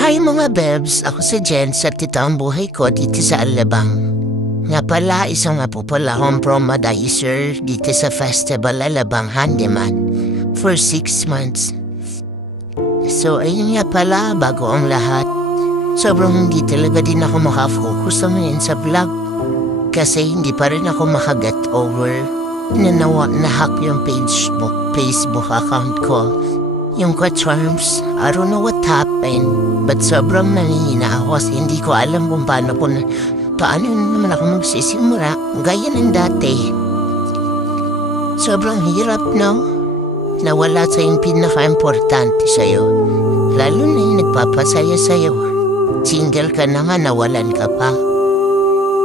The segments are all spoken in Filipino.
Hi mga bebs, ako si Jens at ito ang buhay ko dito sa Alabang. Nga pala, isang nga po pala akong promadizer dito sa Festival Alabang Handyman for 6 months. So ayun nga pala, bago ang lahat, sobrang hindi talaga din ako makafocus ngayon sa vlog. Kasi hindi pa rin ako makaget over na nahack yung Facebook account ko. Yung ka-charms, I don't know what happened, but sobrang nanihina ako kasi hindi ko alam kung paano naman ako magsisimula, gaya ng dati. Sobrang hirap, no? Nawala sa yung pinaka-importante sa'yo, lalo na yung nagpapasaya sa'yo. Single ka na nga, nawalan ka pa.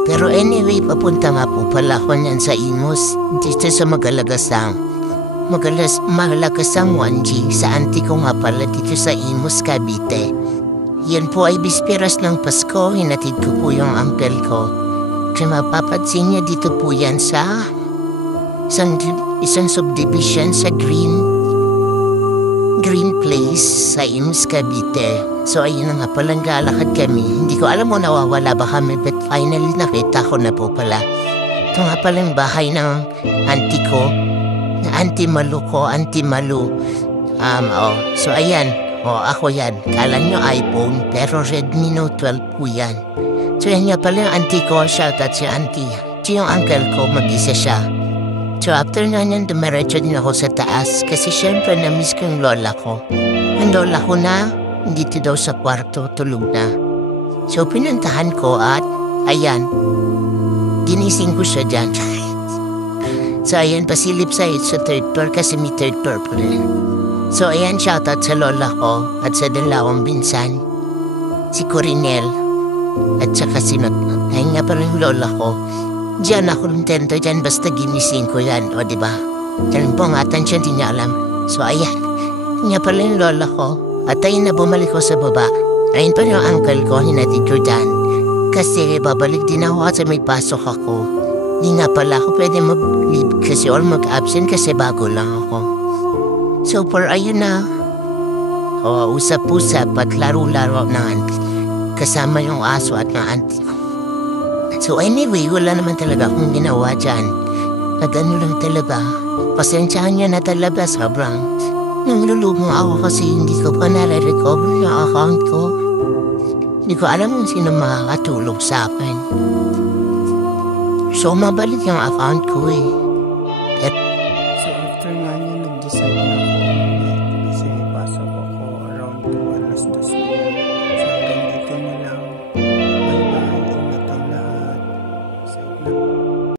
Pero anyway, papunta nga po pala ako niyan sa Imus, dito sa Malagasang 1G sa auntie ko nga pala dito sa Imus, Cavite. Yan po ay bisperas ng Pasko, hinatid ko po yung uncle ko. Kaya mapapansin niya dito po yan sa isang subdivision sa Green Place sa Imus, Cavite. So ayun na nga palang galakad kami. Hindi ko alam mo nawawala ba kami, but finally nakita ko na po pala. Ito nga palang bahay ng auntie ko. Auntie Malu. So ayan, ako yan. Kala nyo iPhone, pero Redmi Note 12 po yan. So yan nga pala yung auntie ko, shoutout si auntie. Ito yung uncle ko, mag-isa siya. So after nga niyan, dumiretso din ako sa taas, kasi syempre na-miss ko yung lola ko. Ang lola ko na, dito daw sa kwarto, tulog na. So pinuntahan ko at, ayan, ginising ko siya dyan. So ayan, pasilip sa 3rd floor kasi may 3rd floor po rin. So ayan, shoutout sa lola ko at sa dalawang binsan, si Corinel at saka sinot. Ayun nga pa rin lola ko. Diyan ako contento dyan, basta ginising ko yan, o diba? Diyan po ang atan siya, hindi niya alam. So ayan, nga pala yung lola ko. At ayun na, bumalik ko sa baba. Ayun pa yung uncle ko, hinatid ko dyan. Kasi babalik din ako kasi may pasok ako. Hindi nga pala ako pwede mag-leave kasi or mag-absent kasi bago lang ako. So for ayun na, usap-usap at laro-laro ng auntie. Kasama yung aso at ng auntie. So anyway, wala naman talaga akong ginawa dyan. Nagano lang talaga. Pasensyahan niya na talaga, sobrang nanglulubong ako kasi hindi ko pa nare-recover yung account ko. Hindi ko alam kung sino makakatulong sa akin. So, mabalik yung account ko eh. So, after nga niya, nag-decide na ako kasi may pasok ako around 2 alas 2 na. So, hanggang dito na lang. Bye-bye. Ingat ang lahat. Save na.